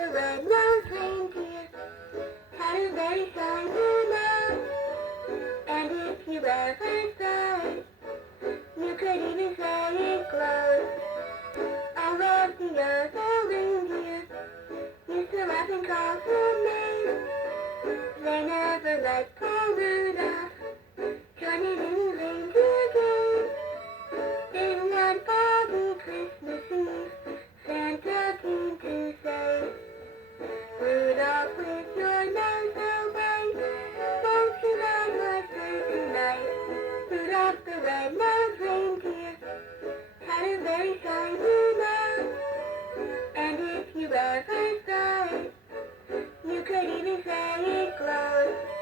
the red-nosed reindeer had a very shiny nose, and if you ever saw it, you could even say it glows. All of the other reindeer used to laugh and call him names. They never let poor Rudolph join in any reindeer game. In one foggy Christmas Eve, Santa came to say, Rudolph, with your nose so bright, won't you light my sleigh tonight? Rudolph the red-nosed reindeer had a very shiny nose, and if you ever saw it, you could even say it glows.